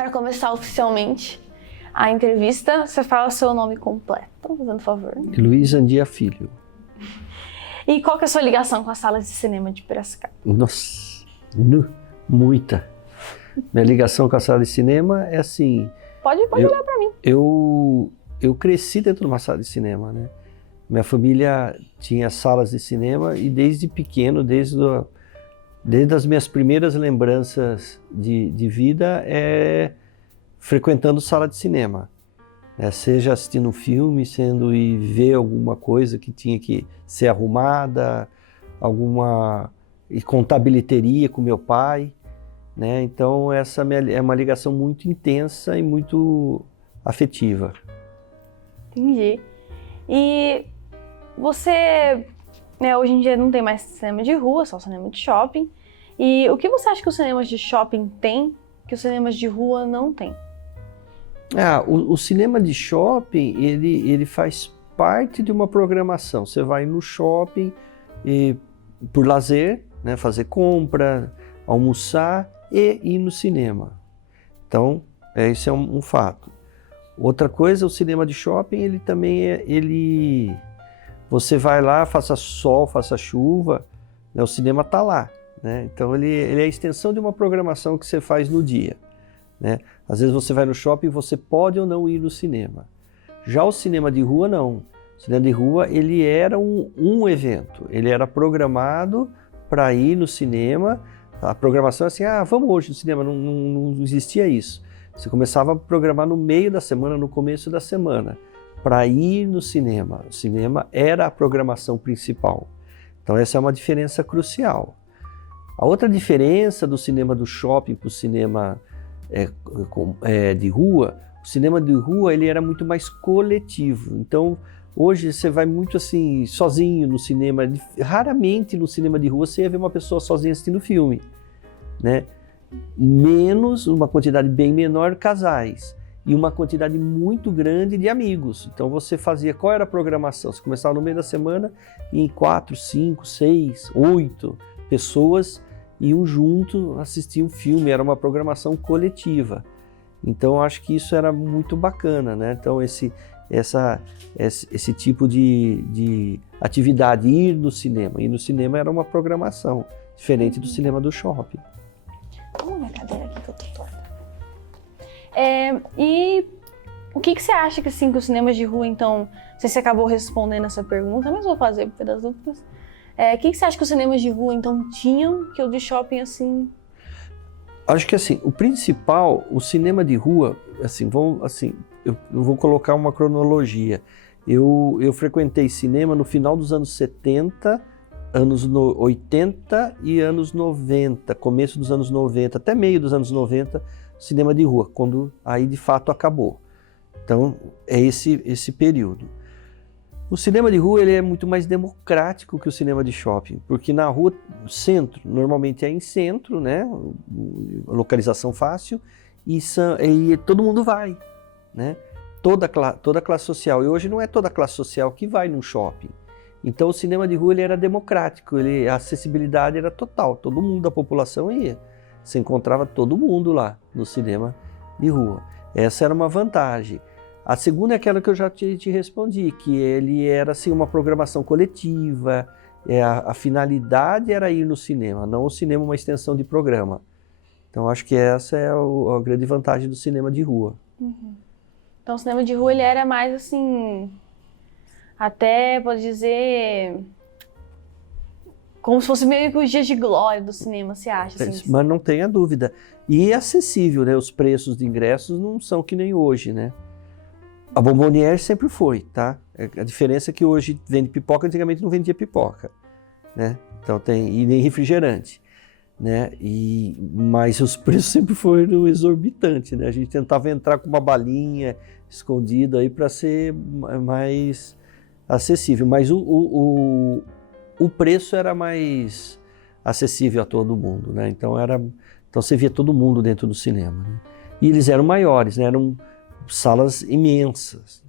para começar oficialmente a entrevista, você fala o seu nome completo, fazendo favor. Luiz Andia Filho. E qual que é a sua ligação com as salas de cinema de Piracicaba? Nossa, muita. Minha ligação com a sala de cinema é assim... Pode olhar para mim. Eu cresci dentro de uma sala de cinema, né? Minha família tinha salas de cinema e desde pequeno, desde as minhas primeiras lembranças de vida frequentando sala de cinema. Seja assistindo um filme, sendo ir ver alguma coisa que tinha que ser arrumada, e contar bilheteria com meu pai, né? Então essa é uma ligação muito intensa e muito afetiva. Entendi. E você, né, hoje em dia não tem mais cinema de rua, só cinema de shopping. E o que você acha que os cinemas de shopping têm que os cinemas de rua não têm? O cinema de shopping, ele faz parte de uma programação. Você vai no shopping por lazer, né, fazer compra, almoçar e ir no cinema. Então, esse é um fato. Outra coisa, o cinema de shopping, ele também você vai lá, faça sol, faça chuva, né, o cinema está lá, né? Então ele é a extensão de uma programação que você faz no dia, né? Às vezes você vai no shopping e você pode ou não ir no cinema. Já o cinema de rua, não. O cinema de rua, ele era um evento. Ele era programado para ir no cinema. A programação é assim, vamos hoje no cinema. Não existia isso. Você começava a programar no meio da semana, no começo da semana, para ir no cinema. O cinema era a programação principal. Então essa é uma diferença crucial. A outra diferença do cinema do shopping para o cinema de rua, o cinema de rua ele era muito mais coletivo. Então hoje você vai muito assim sozinho no cinema. Raramente no cinema de rua você ia ver uma pessoa sozinha assistindo filme, né? Menos, uma quantidade bem menor, casais. E uma quantidade muito grande de amigos. Então você fazia, qual era a programação? Você começava no meio da semana e 4, 5, 6, 8 pessoas iam junto assistir um filme, era uma programação coletiva. Então acho que isso era muito bacana, né? Então esse tipo de atividade, ir no cinema era uma programação diferente do cinema do shopping. Vamos na cadeira aqui que eu tô torta. E o que você acha que os cinemas de rua, então, não sei se você acabou respondendo essa pergunta, mas vou fazer por das dúvidas. O que você acha que os cinemas de rua, então, tinham que o de shopping, assim... Acho que, assim, o principal, o cinema de rua, eu vou colocar uma cronologia. Eu frequentei cinema no final dos anos 70, anos 80 e anos 90, começo dos anos 90, até meio dos anos 90, cinema de rua, quando aí de fato acabou. Então, é esse período. O cinema de rua ele é muito mais democrático que o cinema de shopping, porque na rua, centro, normalmente é em centro, né? Localização fácil, e todo mundo vai, né? Toda classe social. E hoje não é toda classe social que vai num shopping. Então o cinema de rua ele era democrático, a acessibilidade era total, todo mundo da população ia. Você encontrava todo mundo lá no cinema de rua. Essa era uma vantagem. A segunda é aquela que eu já te respondi, que ele era assim, uma programação coletiva, a finalidade era ir no cinema, não o cinema uma extensão de programa. Então acho que essa é a grande vantagem do cinema de rua. Uhum. Então o cinema de rua ele era mais assim, até pode dizer, como se fosse meio que os dias de glória do cinema, você acha? Assim? Mas não tenha dúvida. E é acessível, né? Os preços de ingressos não são que nem hoje, né? A Bomboniere sempre foi, tá? A diferença é que hoje vende pipoca, antigamente não vendia pipoca, né? Então e nem refrigerante, né? Mas os preços sempre foram exorbitantes, né? A gente tentava entrar com uma balinha escondida aí para ser mais acessível, mas o preço era mais acessível a todo mundo, né? Então você via todo mundo dentro do cinema, né? E eles eram maiores, né? Eram salas imensas.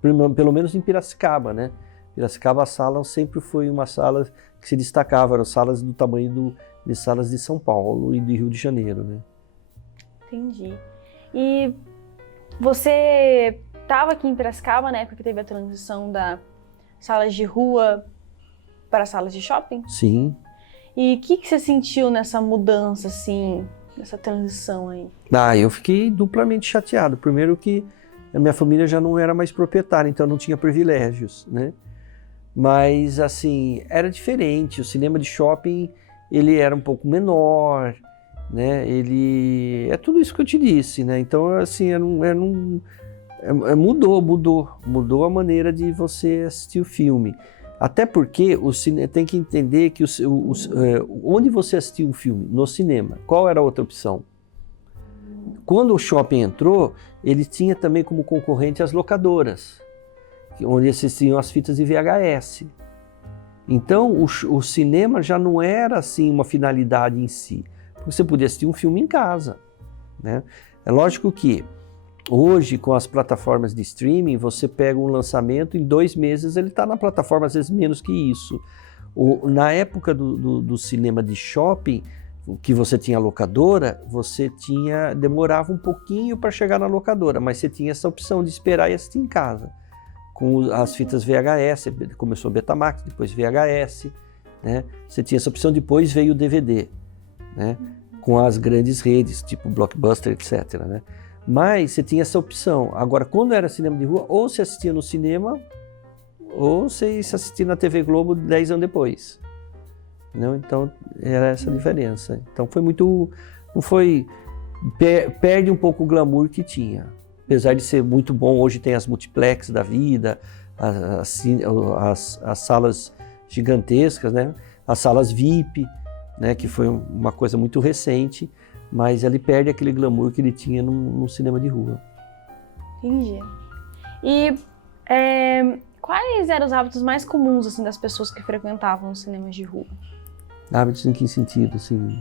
Pelo menos em Piracicaba, né? Piracicaba a sala sempre foi uma sala que se destacava, eram salas do tamanho de salas de São Paulo e de Rio de Janeiro, né? Entendi. E você estava aqui em Piracicaba na época que teve a transição da salas de rua para salas de shopping? Sim. E o que você sentiu nessa mudança, assim, nessa transição aí? Eu fiquei duplamente chateado. Primeiro que a minha família já não era mais proprietária, então não tinha privilégios, né? Mas, assim, era diferente. O cinema de shopping, ele era um pouco menor, né? Ele... É tudo isso que eu te disse, né? Então, assim, mudou a maneira de você assistir o filme. Até porque tem que entender que onde você assistiu um filme? No cinema. Qual era a outra opção? Quando o shopping entrou, ele tinha também como concorrente as locadoras, onde assistiam as fitas de VHS. Então, o cinema já não era assim uma finalidade em si, porque você podia assistir um filme em casa, né? É lógico que hoje, com as plataformas de streaming, você pega um lançamento, em 2 meses ele está na plataforma, às vezes menos que isso. Na época do cinema de shopping, que você tinha locadora, demorava um pouquinho para chegar na locadora, mas você tinha essa opção de esperar e assistir em casa. Com as fitas VHS, começou Betamax, depois VHS, né? Você tinha essa opção, depois veio o DVD, né? Com as grandes redes, tipo Blockbuster, etc, né? Mas você tinha essa opção. Agora, quando era cinema de rua, ou você assistia no cinema, ou você assistia na TV Globo 10 anos depois. Não? Então, era essa a diferença. Então, foi muito... Não foi... Perde um pouco o glamour que tinha. Apesar de ser muito bom, hoje tem as multiplex da vida, as salas gigantescas, né? As salas VIP, né? Que foi uma coisa muito recente, mas ele perde aquele glamour que ele tinha no cinema de rua. Entendi. E quais eram os hábitos mais comuns assim, das pessoas que frequentavam os cinemas de rua? Hábitos em que sentido, assim?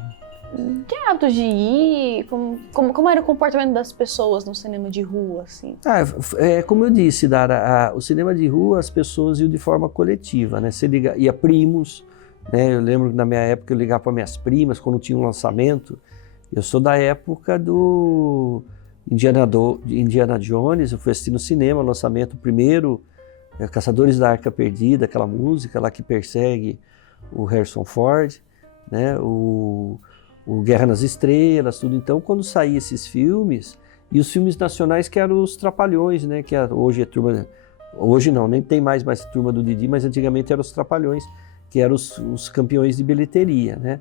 Que hábitos de ir? Como era o comportamento das pessoas no cinema de rua, assim? Como eu disse, Dara, o cinema de rua as pessoas iam de forma coletiva, né? Você ia primos, né? Eu lembro que na minha época eu ligava para minhas primas quando tinha um lançamento. Eu sou da época do Indiana Jones, eu fui assistir no cinema o lançamento primeiro, Caçadores da Arca Perdida, aquela música lá que persegue o Harrison Ford, né? O Guerra nas Estrelas, tudo. Então, quando saíam esses filmes, e os filmes nacionais que eram os Trapalhões, né? Que hoje é turma... Hoje não, nem tem mais turma do Didi, mas antigamente eram os Trapalhões, que eram os campeões de bilheteria, né?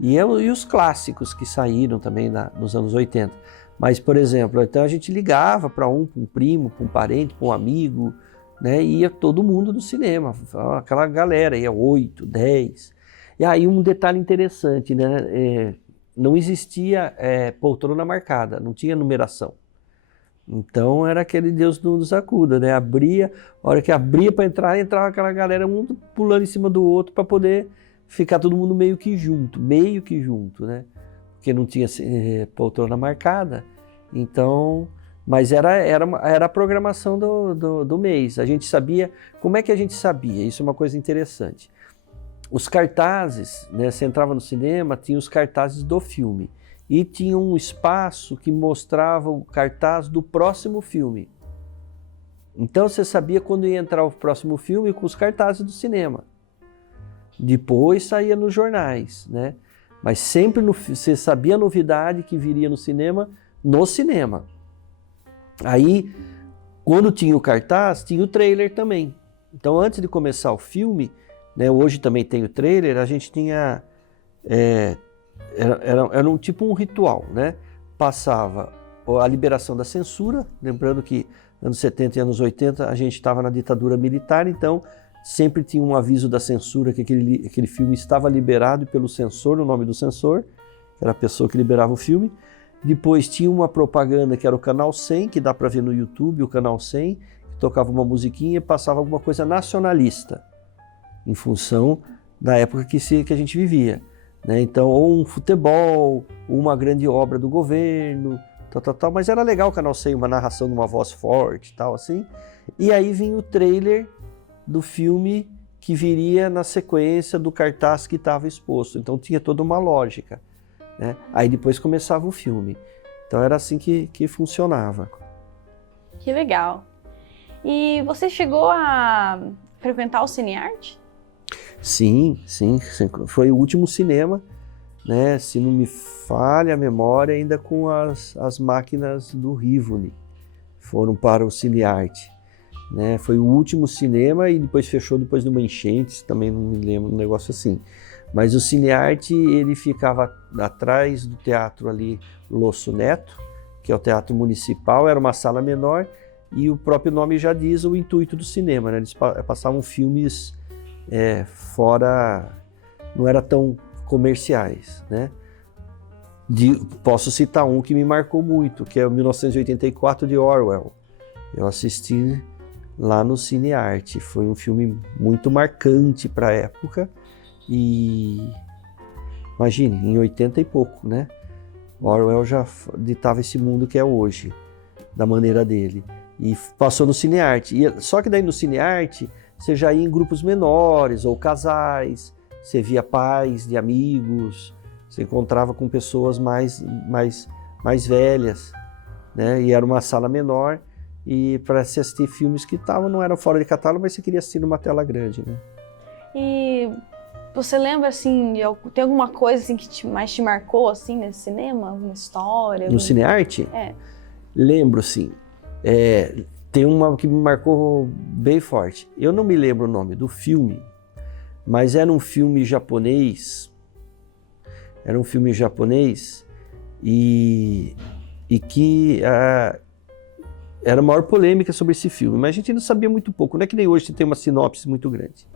E os clássicos que saíram também nos anos 80. Mas, por exemplo, então a gente ligava para um primo, para um parente, para um amigo, né? E ia todo mundo no cinema, aquela galera, ia 8, 10. E aí um detalhe interessante, né? Não existia poltrona marcada, não tinha numeração. Então era aquele Deus nos acuda, né? Abria, a hora que abria para entrar, entrava aquela galera, um pulando em cima do outro para poder ficar todo mundo meio que junto, né? Porque não tinha poltrona marcada. Então, mas era a programação do mês. A gente sabia, como é que a gente sabia? Isso é uma coisa interessante. Os cartazes, né? Você entrava no cinema, tinha os cartazes do filme. E tinha um espaço que mostrava o cartaz do próximo filme. Então você sabia quando ia entrar o próximo filme com os cartazes do cinema. Depois saía nos jornais, né? Mas sempre você sabia a novidade que viria no cinema. Aí, quando tinha o cartaz, tinha o trailer também. Então, antes de começar o filme, né, hoje também tem o trailer, a gente tinha... Era tipo um ritual, né? Passava a liberação da censura, lembrando que anos 70 e anos 80 a gente estava na ditadura militar, então sempre tinha um aviso da censura que aquele filme estava liberado pelo censor, o nome do censor, que era a pessoa que liberava o filme. Depois tinha uma propaganda que era o Canal 100, que dá para ver no YouTube, o Canal 100, que tocava uma musiquinha e passava alguma coisa nacionalista, em função da época que a gente vivia, né? Então, ou um futebol, ou uma grande obra do governo, tal, mas era legal o Canal 100, uma narração de uma voz forte, tal, assim. E aí vinha o trailer do filme que viria na sequência do cartaz que estava exposto. Então tinha toda uma lógica, né? Aí depois começava o filme. Então era assim que funcionava. Que legal. E você chegou a frequentar o Cinearte? Sim. Foi o último cinema, né? Se não me falha a memória, ainda com as máquinas do Rivoli. Foram para o Cinearte. Né? Foi o último cinema e depois fechou depois de uma enchente, também não me lembro, um negócio assim. Mas o Cinearte, ele ficava atrás do teatro ali, Losso Neto, que é o teatro municipal, era uma sala menor e o próprio nome já diz o intuito do cinema, né? Eles passavam filmes fora, não era tão comerciais, né? Posso citar um que me marcou muito, que é o 1984 de Orwell. Eu assisti lá no Cinearte. Foi um filme muito marcante para a época e imagine, em 80 e pouco, né? Orwell já ditava esse mundo que é hoje, da maneira dele. E passou no Cinearte. Só que daí no Cinearte você já ia em grupos menores ou casais, você via pais de amigos, você encontrava com pessoas mais velhas, né? E era uma sala menor. E para se assistir filmes que não eram fora de catálogo, mas você queria assistir numa tela grande, né? E você lembra, assim, tem alguma coisa assim, que mais te marcou assim, nesse cinema? Alguma história? No Cinearte? Lembro, sim. Tem uma que me marcou bem forte. Eu não me lembro o nome do filme, mas era um filme japonês. E que... era a maior polêmica sobre esse filme, mas a gente não sabia muito pouco, não é que nem hoje você tem uma sinopse muito grande.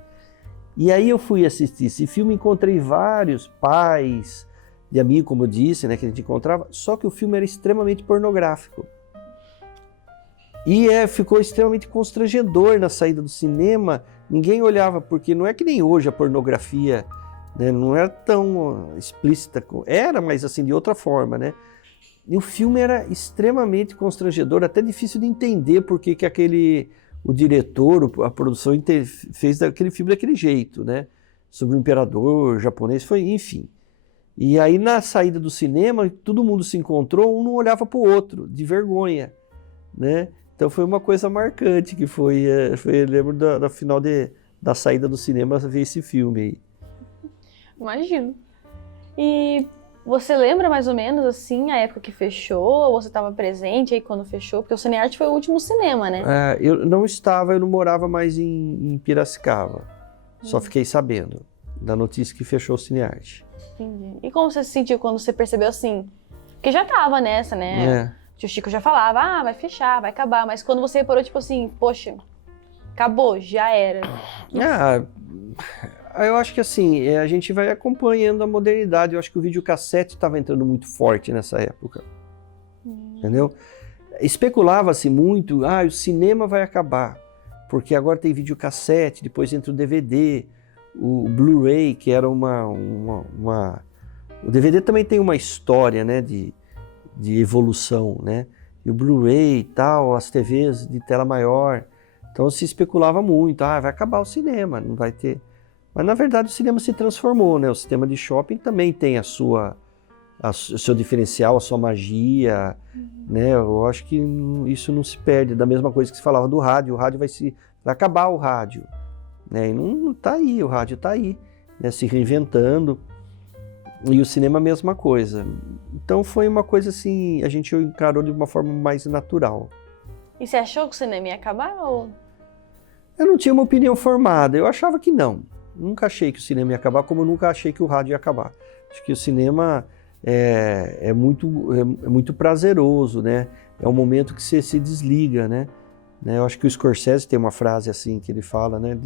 E aí eu fui assistir esse filme, encontrei vários pais de amigos, como eu disse, né, que a gente encontrava, só que o filme era extremamente pornográfico. E ficou extremamente constrangedor na saída do cinema, ninguém olhava, porque não é que nem hoje a pornografia, né, não era tão explícita, era, mas assim, de outra forma, né? E o filme era extremamente constrangedor, até difícil de entender porque que o diretor, a produção fez aquele filme daquele jeito, né? Sobre o imperador japonês, enfim. E aí na saída do cinema, todo mundo se encontrou, um não olhava para o outro, de vergonha, né? Então foi uma coisa marcante que eu lembro da final da saída do cinema ver esse filme aí. Imagino. E você lembra mais ou menos, assim, a época que fechou? Ou você estava presente aí quando fechou? Porque o Cinearte foi o último cinema, né? Eu não morava mais em Piracicaba. Só fiquei sabendo da notícia que fechou o Cinearte. Entendi. E como você se sentiu quando você percebeu, assim? Porque já tava nessa, né? O tio Chico já falava, vai fechar, vai acabar. Mas quando você reparou, tipo assim, poxa, acabou, já era. Eu acho que assim, a gente vai acompanhando a modernidade. Eu acho que o videocassete estava entrando muito forte nessa época. Entendeu? Especulava-se muito, o cinema vai acabar, porque agora tem videocassete, depois entra o DVD, o Blu-ray, que era O DVD também tem uma história, né, de evolução, né? E o Blu-ray e tal, as TVs de tela maior. Então se especulava muito, vai acabar o cinema, não vai ter... Mas, na verdade, o cinema se transformou, né? O sistema de shopping também tem o seu diferencial, a sua magia, né? Eu acho que isso não se perde. Da mesma coisa que se falava do rádio. O rádio vai acabar o rádio, né? E não tá aí, o rádio tá aí, né? Se reinventando. E o cinema, a mesma coisa. Então, foi uma coisa assim, a gente encarou de uma forma mais natural. E você achou que o cinema ia acabar, ou...? Eu não tinha uma opinião formada, eu achava que não. Nunca achei que o cinema ia acabar, como eu nunca achei que o rádio ia acabar. Acho que o cinema é muito prazeroso, né? É um momento que você se desliga, né? Eu acho que o Scorsese tem uma frase assim que ele fala, né?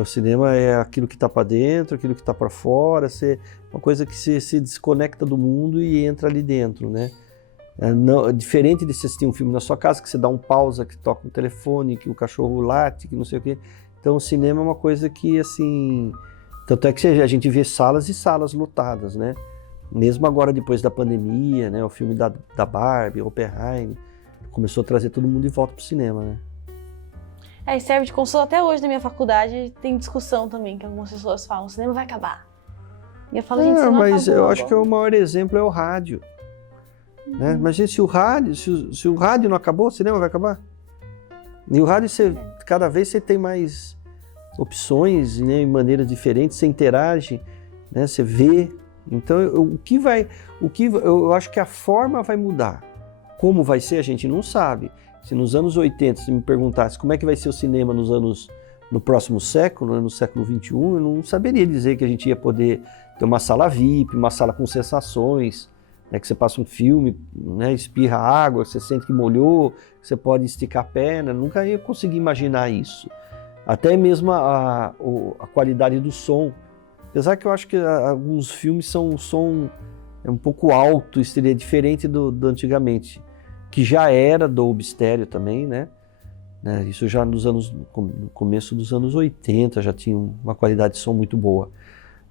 O cinema é aquilo que está para dentro, aquilo que está para fora, uma coisa que você se desconecta do mundo e entra ali dentro, né? Diferente de você assistir um filme na sua casa, que você dá um pausa, que toca o telefone, que o cachorro late, que não sei o quê. Então o cinema é uma coisa que, assim... Tanto é que a gente vê salas e salas lotadas, né? Mesmo agora, depois da pandemia, né? O filme da Barbie, Oppenheimer, começou a trazer todo mundo de volta pro cinema, né? E serve de consolo. Até hoje na minha faculdade tem discussão também, que algumas pessoas falam, o cinema vai acabar. E eu falo, gente, isso não mas acabou, eu acho que o maior exemplo é o rádio. Né? Imagina se o rádio, se o rádio não acabou, o cinema vai acabar. E o rádio, cada vez você tem mais opções, né, e maneiras diferentes, você interage, né, você vê. Então, eu acho que a forma vai mudar. Como vai ser, a gente não sabe. Se nos anos 80, se me perguntasse como é que vai ser o cinema no próximo século, né, no século XXI, eu não saberia dizer que a gente ia poder ter uma sala VIP, uma sala com sensações, né, que você passa um filme, né, espirra água, você sente que molhou, você pode esticar a perna, nunca ia conseguir imaginar isso. Até mesmo a qualidade do som. Apesar que eu acho que alguns filmes o som é um pouco alto, isso seria diferente do antigamente, que já era Dolby Stereo também, né? Isso já no começo dos anos 80 já tinha uma qualidade de som muito boa.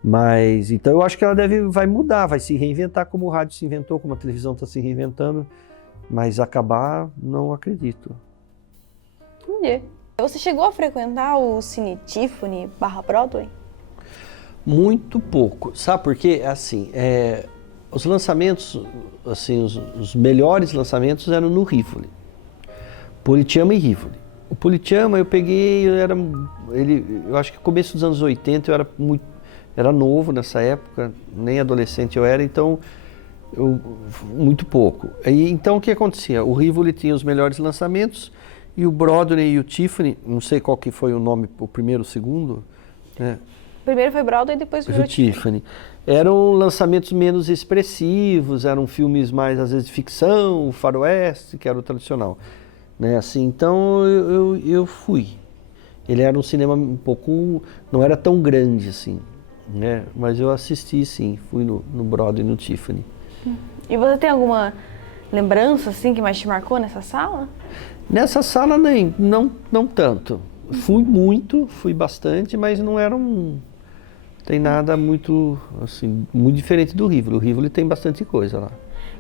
Mas, então eu acho que ela vai mudar, vai se reinventar como o rádio se inventou, como a televisão está se reinventando, mas acabar, não acredito. Entendi. Você chegou a frequentar o Cine Tiffany /Broadway? Muito pouco, sabe por quê? Assim, os lançamentos, assim, os melhores lançamentos eram no Rivoli, Politeama e Rivoli. O Politeama eu peguei, eu acho que no começo dos anos 80 eu era novo nessa época, nem adolescente eu era, então muito pouco. Então o que acontecia? O Rivoli tinha os melhores lançamentos e o Broadway e o Tiffany, não sei qual que foi o nome, o primeiro, o segundo, né? Primeiro foi Broadway e depois foi o Tiffany. Eram lançamentos menos expressivos, eram filmes mais, às vezes, de ficção, faroeste, que era o tradicional. Né? Assim, então eu fui. Ele era um cinema um pouco, não era tão grande assim, né? Mas eu assisti sim, fui no Broadway e no Tiffany. E você tem alguma lembrança assim que mais te marcou nessa sala? Nessa sala não tanto. Fui bastante, mas não era tem nada muito, assim, muito diferente do Rivoli. O Rivoli tem bastante coisa lá.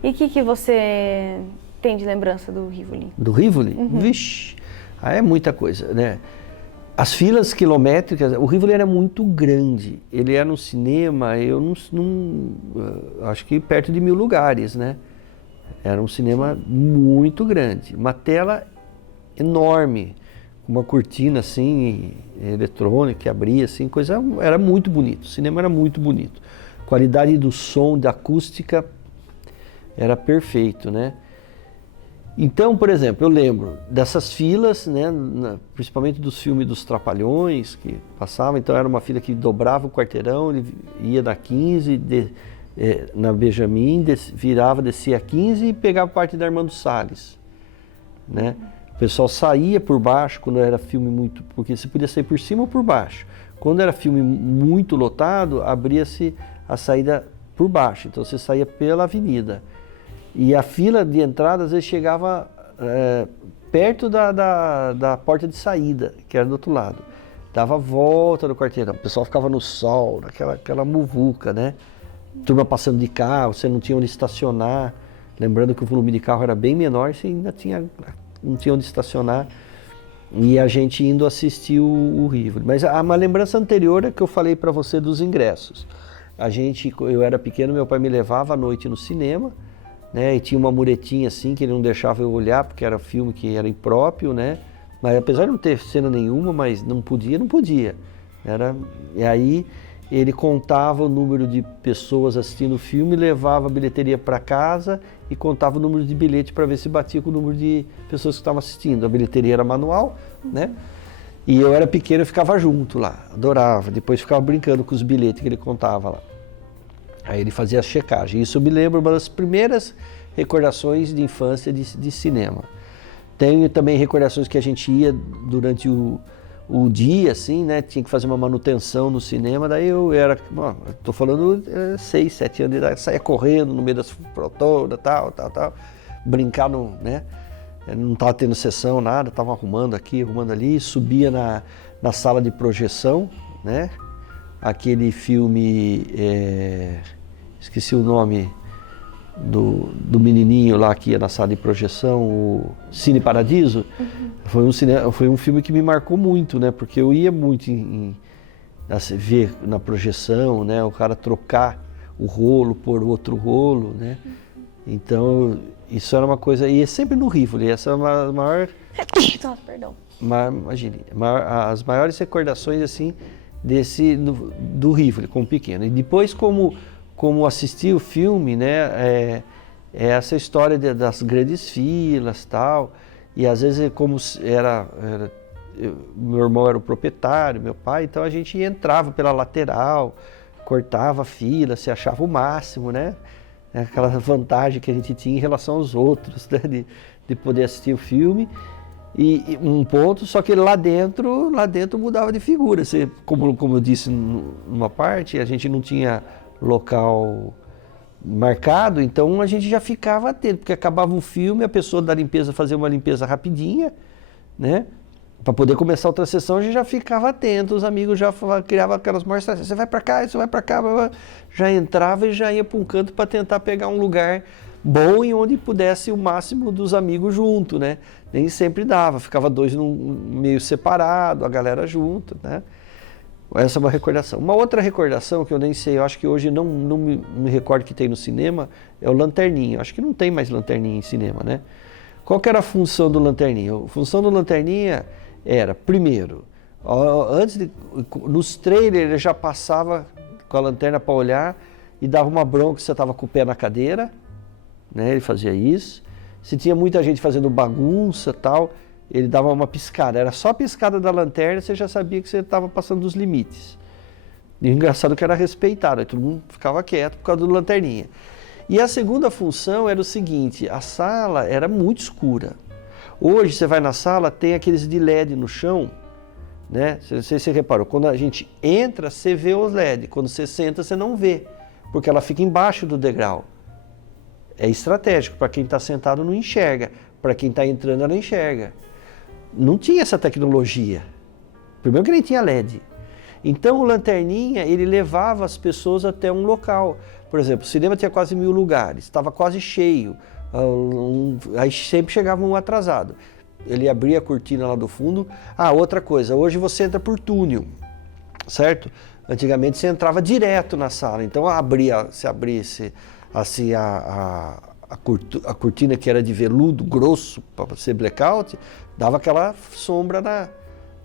E o que você tem de lembrança do Rivoli? Do Rivoli? Uhum. Vixe, é muita coisa, né? As filas quilométricas, o Rivoli era muito grande. Ele era um cinema, acho que perto de 1000 lugares, né? Era um cinema muito grande, uma tela enorme, uma cortina assim, eletrônica, que abria assim, era muito bonito, o cinema era muito bonito. Qualidade do som, da acústica, era perfeito, né? Então, por exemplo, eu lembro dessas filas, né, principalmente dos filmes dos Trapalhões, que passavam, então era uma fila que dobrava o quarteirão, ele ia da 15, na Benjamin, descia a 15 e pegava parte da Armando Salles, né? O pessoal saía por baixo quando era filme muito... Porque você podia sair por cima ou por baixo. Quando era filme muito lotado, abria-se a saída por baixo. Então você saía pela avenida. E a fila de entrada às vezes chegava perto da porta de saída, que era do outro lado. Dava a volta no quarteirão. O pessoal ficava no sol, naquela muvuca, né? Turma passando de carro, você não tinha onde estacionar. Lembrando que o volume de carro era bem menor, você ainda não tinha onde estacionar, e a gente indo assistir o Rivoli. Mas uma lembrança anterior é que eu falei para você dos ingressos. Eu era pequeno, meu pai me levava à noite no cinema, né, e tinha uma muretinha assim que ele não deixava eu olhar, porque era filme que era impróprio, né, mas apesar de não ter cena nenhuma, mas não podia. E aí ele contava o número de pessoas assistindo o filme, levava a bilheteria para casa e contava o número de bilhetes para ver se batia com o número de pessoas que estavam assistindo. A bilheteria era manual, né? E eu era pequeno, eu ficava junto lá, adorava. Depois ficava brincando com os bilhetes que ele contava lá. Aí ele fazia a checagem. Isso eu me lembro, uma das primeiras recordações de infância de cinema. Tenho também recordações que a gente ia durante o dia, assim, né, tinha que fazer uma manutenção no cinema, daí tô falando 6, 7 anos de idade, saía correndo no meio das poltronas, tal, brincar né, não tava tendo sessão, nada, tava arrumando aqui, arrumando ali, subia na sala de projeção, né, aquele filme, esqueci o nome do menininho lá que ia na sala de projeção, o Cine Paradiso. Foi um filme que me marcou muito, né? Porque eu ia muito ver na projeção, né? O cara trocar o rolo por outro rolo, né? Então, isso era uma coisa, e é sempre no Rivoli, essa é a maior... Nossa, perdão. Imagine, as maiores recordações, assim, do Rivoli, como pequeno. E depois, como assistir o filme, né, é essa história das grandes filas, tal, e às vezes, como meu irmão era o proprietário, meu pai, então a gente entrava pela lateral, cortava a fila, se achava o máximo, né? Aquela vantagem que a gente tinha em relação aos outros, né? De poder assistir o filme. E um ponto, só que lá dentro mudava de figura. Como eu disse numa parte, a gente não tinha local marcado, então a gente já ficava atento, porque acabava o filme, a pessoa da limpeza fazia uma limpeza rapidinha, né? Para poder começar outra sessão, a gente já ficava atento, os amigos já criavam aquelas mostras, você vai para cá, já entrava e já ia para um canto para tentar pegar um lugar bom e onde pudesse o máximo dos amigos junto, né? Nem sempre dava, ficava dois meio separado, a galera junto, né? Essa é uma recordação. Uma outra recordação que eu nem sei, eu acho que hoje não me recordo que tem no cinema, é o Lanterninha. Acho que não tem mais Lanterninha em cinema, né? Qual que era a função do Lanterninha? A função do Lanterninha era, primeiro, nos trailers ele já passava com a lanterna para olhar e dava uma bronca se você estava com o pé na cadeira, né? Ele fazia isso. Se tinha muita gente fazendo bagunça e tal, ele dava uma piscada. Era só a piscada da lanterna, você já sabia que você estava passando dos limites. E o engraçado é que era respeitado, aí todo mundo ficava quieto por causa do Lanterninha. E a segunda função era o seguinte, a sala era muito escura. Hoje você vai na sala, tem aqueles de LED no chão, né? Não sei se você reparou, quando a gente entra, você vê os LED, quando você senta, você não vê, porque ela fica embaixo do degrau. É estratégico, para quem está sentado não enxerga, para quem está entrando ela enxerga. Não tinha essa tecnologia, primeiro que nem tinha LED. Então o Lanterninha, ele levava as pessoas até um local. Por exemplo, o cinema tinha quase 1000 lugares, estava quase cheio, aí sempre chegava um atrasado. Ele abria a cortina lá do fundo. Outra coisa, hoje você entra por túnel, certo? Antigamente você entrava direto na sala, então se abrisse assim a cortina que era de veludo grosso para ser blackout, dava aquela sombra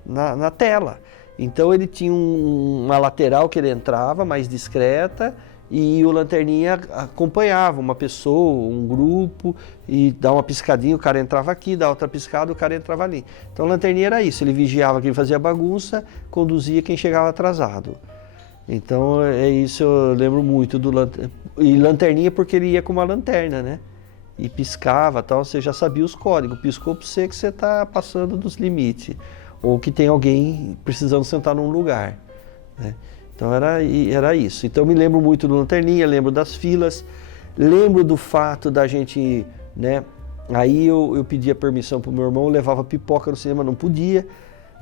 na tela. Então ele tinha uma lateral que ele entrava, mais discreta, e o Lanterninha acompanhava uma pessoa, um grupo, e dá uma piscadinha, o cara entrava aqui, dá outra piscada, o cara entrava ali. Então o Lanterninha era isso, ele vigiava quem fazia bagunça, conduzia quem chegava atrasado. Então é isso, eu lembro muito do Lanterninha. E Lanterninha porque ele ia com uma lanterna, né? E piscava, tal, você já sabia os códigos, piscou para você que você está passando dos limites, ou que tem alguém precisando sentar num lugar, né? Então era isso. Então eu me lembro muito do Lanterninha, lembro das filas, lembro do fato da gente, né? Aí eu pedia permissão para o meu irmão, eu levava pipoca no cinema, não podia,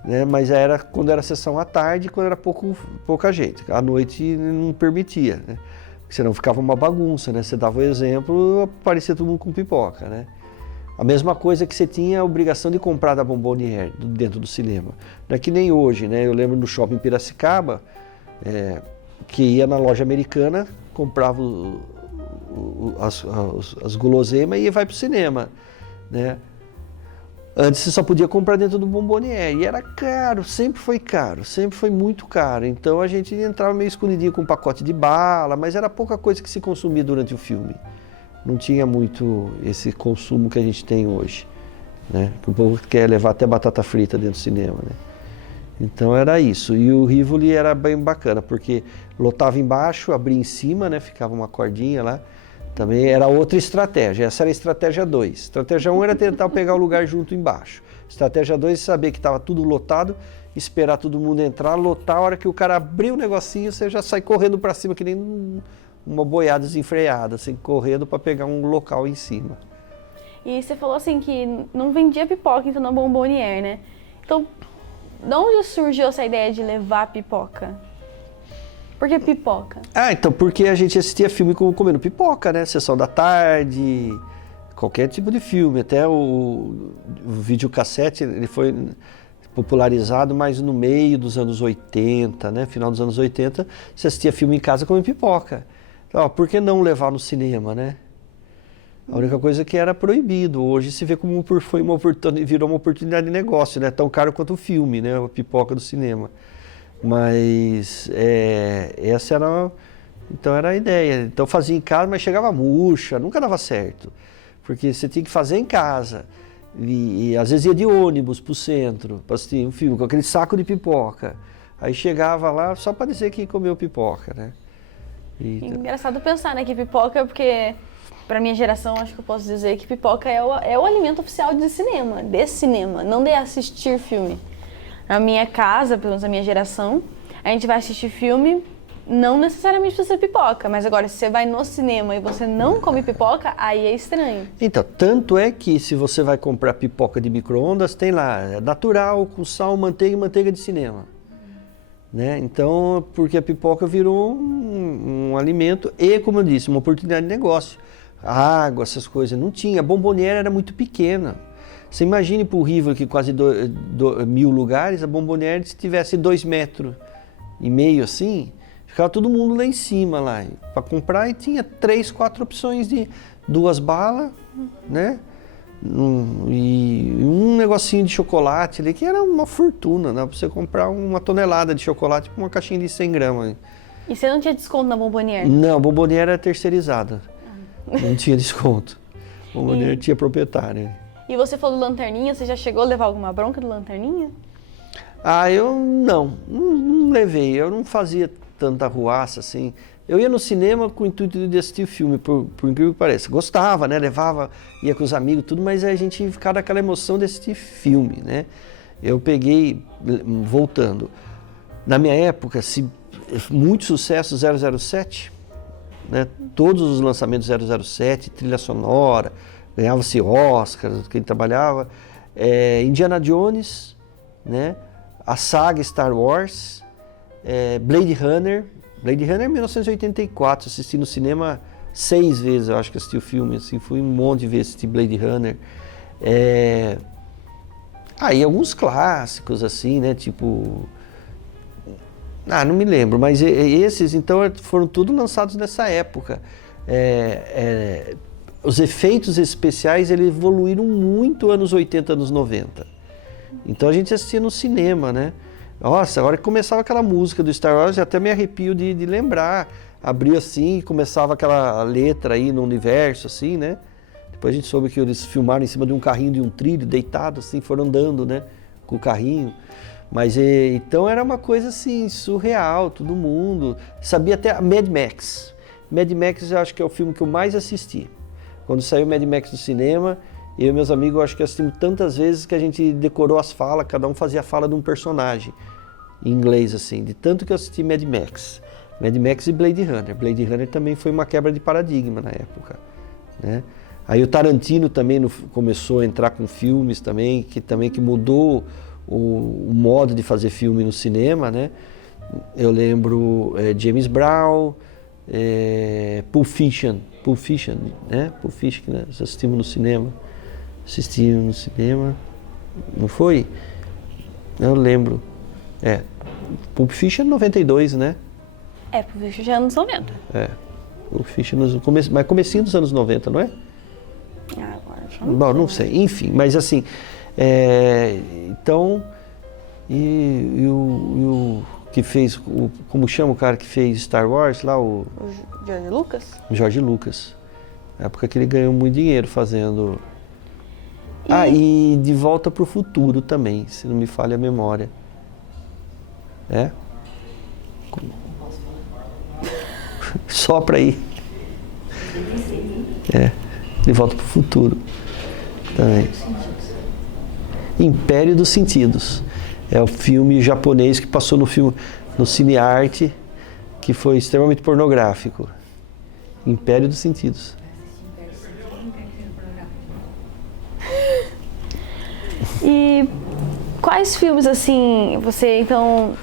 né? Mas era quando era sessão à tarde, quando era pouca gente. À noite não permitia, né? Porque senão ficava uma bagunça, né? Você dava o exemplo, aparecia todo mundo com pipoca, né? A mesma coisa que você tinha a obrigação de comprar da Bomboniere dentro do cinema. Não é que nem hoje, né? Eu lembro no shopping Piracicaba, que ia na loja americana, comprava as guloseimas e vai para o cinema, né? Antes você só podia comprar dentro do Bomboniere e era caro, sempre foi muito caro. Então a gente entrava meio escondidinho com um pacote de bala, mas era pouca coisa que se consumia durante o filme. Não tinha muito esse consumo que a gente tem hoje, né? Que o povo quer levar até batata frita dentro do cinema, né? Então era isso. E o Rivoli era bem bacana, porque lotava embaixo, abria em cima, né? Ficava uma cordinha lá. Também era outra estratégia. Essa era a estratégia 2. Estratégia 1 era tentar pegar o lugar junto embaixo. Estratégia 2 é saber que estava tudo lotado, esperar todo mundo entrar, lotar. A hora que o cara abrir o negocinho, você já sai correndo para cima, que nem uma boiada desenfreada, assim, correndo para pegar um local em cima. E você falou assim que não vendia pipoca então na Bomboniere, né? Então, de onde surgiu essa ideia de levar pipoca? Por que pipoca? Então porque a gente assistia filme comendo pipoca, né? Sessão da tarde, qualquer tipo de filme. Até o videocassete, ele foi popularizado mais no meio dos anos 80, né? Final dos anos 80, você assistia filme em casa comendo pipoca. Então, por que não levar no cinema, né? A única coisa que era proibido. Hoje se vê como virou uma oportunidade de negócio, né? Tão caro quanto o filme, né? A pipoca do cinema. Mas essa era a ideia. Então fazia em casa, mas chegava murcha, nunca dava certo. Porque você tinha que fazer em casa. E às vezes ia de ônibus pro centro para assistir um filme com aquele saco de pipoca. Aí chegava lá só para dizer que comeu pipoca, né? Engraçado pensar, né, que pipoca, porque pra minha geração acho que eu posso dizer que pipoca é o alimento oficial desse cinema, não de assistir filme. Na minha casa, pelo menos na minha geração, a gente vai assistir filme, não necessariamente precisa ser pipoca, mas agora se você vai no cinema e você não come pipoca, aí é estranho. Então, tanto é que se você vai comprar pipoca de micro-ondas, tem lá, natural, com sal, manteiga e manteiga de cinema. Né? Então, porque a pipoca virou um alimento e, como eu disse, uma oportunidade de negócio. Água, essas coisas, não tinha. A Bomboniere era muito pequena. Você imagine para o Rivoli, que quase 1.000 lugares, a Bomboniere, se tivesse 2,5 metros assim, ficava todo mundo lá em cima, lá, para comprar, e tinha 3, 4 opções de 2 balas, né? E um negocinho de chocolate ali, que era uma fortuna, né? Pra você comprar uma tonelada de chocolate com uma caixinha de 100 gramas. E você não tinha desconto na Bomboniere? Não, a Bomboniere era terceirizada. Não tinha desconto. A Bomboniere tinha proprietária. E você falou do Lanterninha, você já chegou a levar alguma bronca do Lanterninha? Eu não levei, eu não fazia tanta arruaça assim. Eu ia no cinema com o intuito de assistir o filme, por incrível que pareça. Gostava, né? Levava, ia com os amigos, tudo, mas a gente ficava naquela emoção de assistir filme, né? Eu peguei, voltando, na minha época, muito sucesso 007, né? Todos os lançamentos 007, trilha sonora, ganhava-se Oscar, quem trabalhava. Indiana Jones, né? A saga Star Wars, Blade Runner 1984, assisti no cinema 6 vezes, eu acho que assisti o filme, assim, fui um monte de vezes assistir Blade Runner. Aí alguns clássicos, assim, né, tipo... não me lembro, mas esses, então, foram tudo lançados nessa época. Os efeitos especiais, eles evoluíram muito anos 80, anos 90. Então a gente assistia no cinema, né? Nossa, a hora que começava aquela música do Star Wars, eu até me arrepio de lembrar. Abria assim e começava aquela letra aí no universo, assim, né? Depois a gente soube que eles filmaram em cima de um carrinho de um trilho, deitado, assim, foram andando, né? Com o carrinho. Mas então era uma coisa assim, surreal, todo mundo. Sabia até a Mad Max. Mad Max eu acho que é o filme que eu mais assisti. Quando saiu Mad Max do cinema, eu e meus amigos, eu acho que assistimos tantas vezes que a gente decorou as falas, cada um fazia a fala de um personagem, em inglês, assim, de tanto que eu assisti Mad Max. Mad Max e Blade Runner. Blade Runner também foi uma quebra de paradigma na época, né? Aí o Tarantino também começou a entrar com filmes também, que mudou o modo de fazer filme no cinema, né? Eu lembro James Brown, Pulp Fiction, né? Pulp Fiction, né? Nós assistimos no cinema. Não foi? Eu lembro. Pulp Fiction 92, né? Pulp Fiction já é anos 90. Pulp Fiction mas comecinho dos anos 90, não é? Agora já Bom, não sei. Enfim, mas assim, então, e o que fez, como chama o cara que fez Star Wars lá? O George Lucas? George Lucas. Na época que ele ganhou muito dinheiro fazendo... E De Volta para o Futuro também, se não me falha a memória. Só para ir. De Volta para o Futuro também. Império dos Sentidos. É o filme japonês que passou no Cinearte, que foi extremamente pornográfico. Império dos Sentidos. E quais filmes, assim, você, então,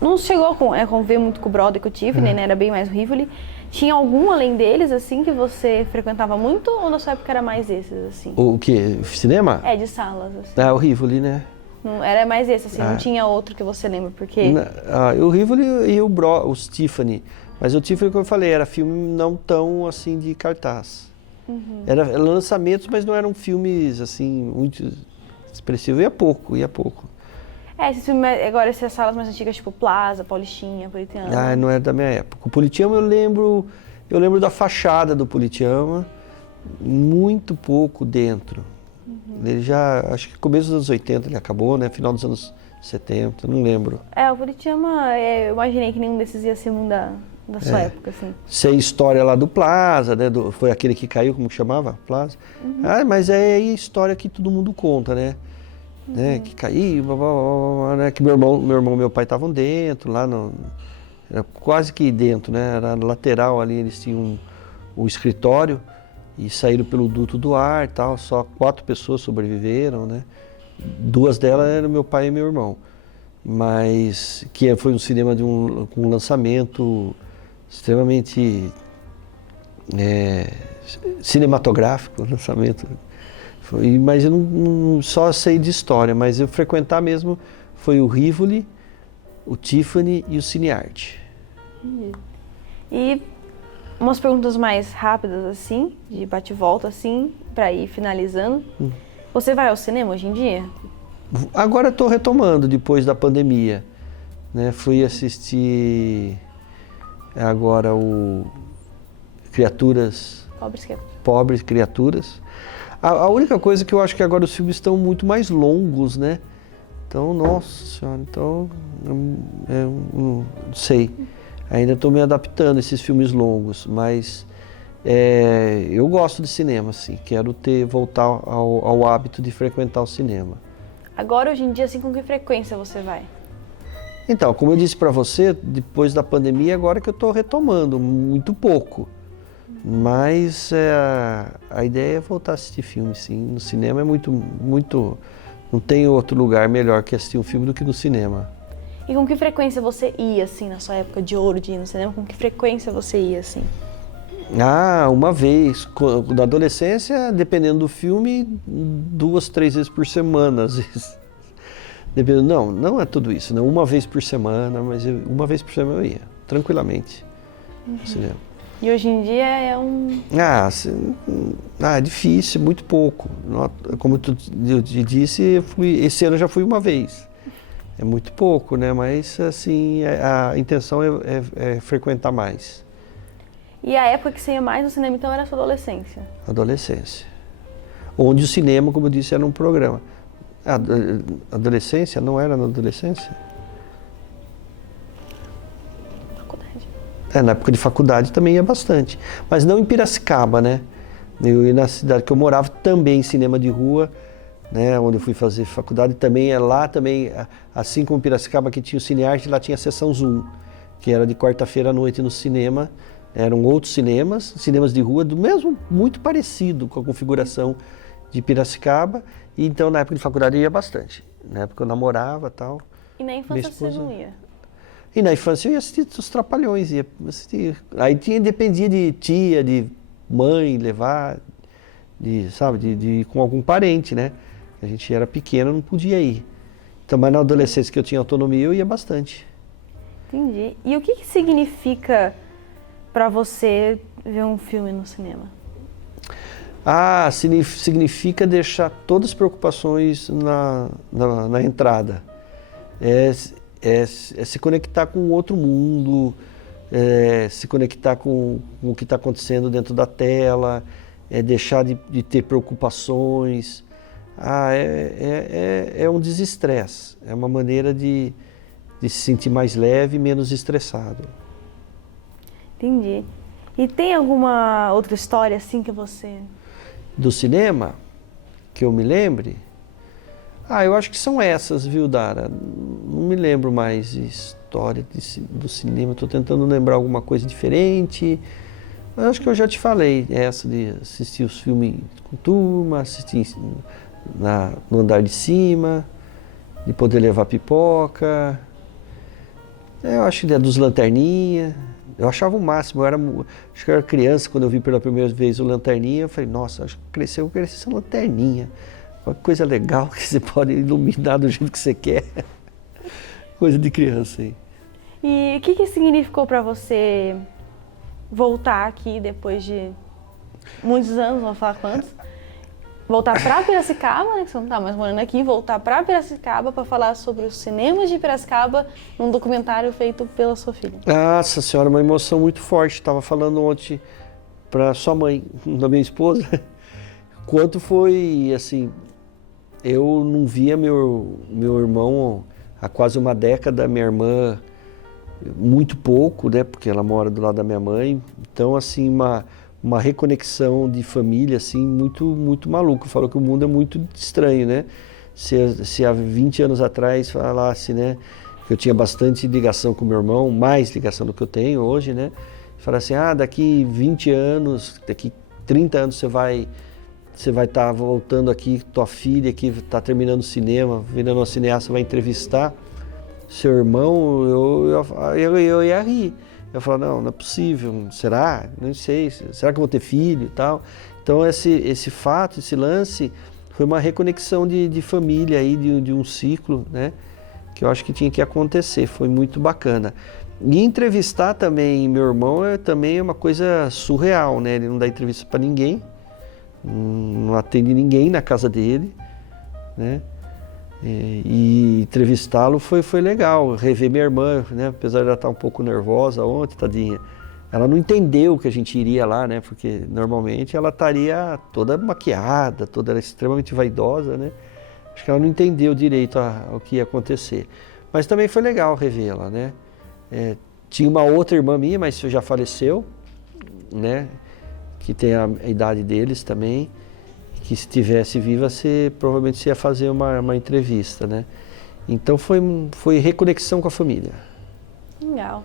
não chegou a conviver muito com o Brother e com o Tiffany, né? Era bem mais o Rivoli. Tinha algum além deles, assim, que você frequentava muito, ou na sua época era mais esses, assim? O quê? Cinema? De salas, assim. O Rivoli, né? Não, era mais esse, assim, não tinha outro que você lembra, porque... O Rivoli e os Tiffany. Mas o Tiffany, como eu falei, era filme não tão, assim, de cartaz. Era lançamentos, mas não eram filmes, assim, muito expressivos. Ia pouco. Esses filmes, agora essas salas mais antigas, tipo Plaza, Paulistinha, Politeama. Não era da minha época. O Politeama eu lembro da fachada do Politeama, muito pouco dentro. Ele já, acho que começo dos anos 80 ele acabou, né? Final dos anos 70, não lembro. O Politeama, eu imaginei que nenhum desses ia ser um da sua época, assim. Sei história lá do Plaza, né? Foi aquele que caiu, como que chamava? Plaza. Mas é aí a história que todo mundo conta, né? Que caiu, né? Que meu irmão e meu pai estavam dentro, era quase que dentro, né? Era lateral ali, eles tinham o escritório e saíram pelo duto do ar e tal, só 4 pessoas sobreviveram, né? 2 delas eram meu pai e meu irmão. Mas que foi um cinema com um lançamento extremamente cinematográfico, lançamento. Mas eu não só sei de história, mas eu frequentar mesmo foi o Rivoli, o Tiffany e o Cinearte. E umas perguntas mais rápidas, assim, de bate e volta, assim, pra ir finalizando. Você vai ao cinema hoje em dia? Agora estou retomando, depois da pandemia. Né? Fui assistir agora o Pobres Criaturas. A única coisa que eu acho que agora os filmes estão muito mais longos, né? Então, nossa senhora, não sei. Ainda estou me adaptando a esses filmes longos, mas eu gosto de cinema, assim. Quero voltar ao hábito de frequentar o cinema. Agora, hoje em dia, assim, com que frequência você vai? Então, como eu disse para você, depois da pandemia, agora que eu estou retomando, muito pouco. Mas a ideia é voltar a assistir filme, sim. No cinema é muito... Não tem outro lugar melhor que assistir um filme do que no cinema. E com que frequência você ia, assim, na sua época de ouro de ir no cinema? Com que frequência você ia, assim? Uma vez. Na adolescência, dependendo do filme, 2, 3 vezes por semana, às vezes. Dependendo, não é tudo isso, não. Uma vez por semana, mas uma vez por semana eu ia, tranquilamente, no cinema. E hoje em dia é é difícil, muito pouco. Como eu te disse, esse ano eu já fui uma vez. É muito pouco, né? Mas, assim, a intenção é frequentar mais. E a época que você ia mais no cinema, então, era a sua adolescência? Adolescência. Onde o cinema, como eu disse, era um programa. Adolescência? Não era na adolescência? Faculdade. Na época de faculdade também ia bastante. Mas não em Piracicaba, né? Eu ia na cidade que eu morava, também cinema de rua, né? Onde eu fui fazer faculdade, também lá também, assim como Piracicaba que tinha o Cinearte, lá tinha a sessão Zoom, que era de quarta-feira à noite no cinema. Eram outros cinemas de rua, do mesmo, muito parecido com a configuração de Piracicaba. E então, na época de faculdade, eu ia bastante. Na época eu namorava e tal. E na infância você não ia? E na infância eu ia assistir os Trapalhões, ia assistir. Aí dependia de tia, de mãe, levar, de ir com algum parente, né? A gente era pequeno, não podia ir. Então, mas na adolescência que eu tinha autonomia, eu ia bastante. Entendi. E o que significa para você ver um filme no cinema? Significa deixar todas as preocupações na entrada. É se conectar com outro mundo, se conectar com o que está acontecendo dentro da tela, deixar de ter preocupações. É um desestresse, é uma maneira de se sentir mais leve e menos estressado. Entendi. E tem alguma outra história assim que você... Do cinema, que eu me lembre? Eu acho que são essas, viu, Dara? Não me lembro mais de história do cinema, estou tentando lembrar alguma coisa diferente. Mas acho que eu já te falei, essa de assistir os filmes com turma, assistir no andar de cima, de poder levar pipoca. Eu acho que é dos Lanterninha. Eu achava o máximo, acho que eu era criança quando eu vi pela primeira vez o Lanterninha, eu falei, nossa, acho que eu cresci essa Lanterninha. Uma coisa legal que você pode iluminar do jeito que você quer. Coisa de criança aí. E o que significou para você voltar aqui depois de muitos anos, vou falar quantos, voltar pra Piracicaba, né, que você não tá mais morando aqui, voltar pra Piracicaba para falar sobre os cinemas de Piracicaba num documentário feito pela sua filha. Nossa senhora, uma emoção muito forte. Estava falando ontem para sua mãe, da minha esposa, quanto foi, assim, eu não via meu irmão há quase uma década, minha irmã muito pouco, né, porque ela mora do lado da minha mãe. Então, assim, uma reconexão de família, assim, muito maluco. Falou que o mundo é muito estranho, né? Se há 20 anos atrás falasse, né, que eu tinha bastante ligação com meu irmão, mais ligação do que eu tenho hoje, né? Falasse assim, daqui 20 anos, daqui 30 anos você vai estar voltando aqui, tua filha que está terminando o cinema, virando uma cineasta, vai entrevistar seu irmão, eu ia rir. Eu falava, não é possível, será? Não sei, será que eu vou ter filho e tal? Então esse fato, esse lance, foi uma reconexão de família aí, de um ciclo, né? Que eu acho que tinha que acontecer, foi muito bacana. E entrevistar também meu irmão também é uma coisa surreal, né? Ele não dá entrevista para ninguém, não atende ninguém na casa dele, né? E entrevistá-lo foi legal, rever minha irmã, né? Apesar de ela estar um pouco nervosa ontem, tadinha, ela não entendeu que a gente iria lá, né? Porque normalmente ela estaria toda maquiada, ela extremamente vaidosa, né? Acho que ela não entendeu direito o que ia acontecer. Mas também foi legal revê-la, né? Tinha uma outra irmã minha, mas já faleceu, né? Que tem a idade deles também. Que se estivesse viva, provavelmente você ia fazer uma entrevista, né? Então foi reconexão com a família. Legal.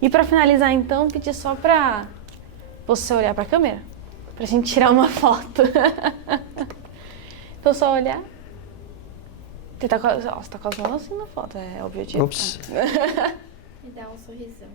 E para finalizar então, pedir só para você olhar para a câmera, para a gente tirar uma foto. Então só olhar. Você tá com as mãos assim na foto, é o objetivo. Ops. Me dá um sorrisão.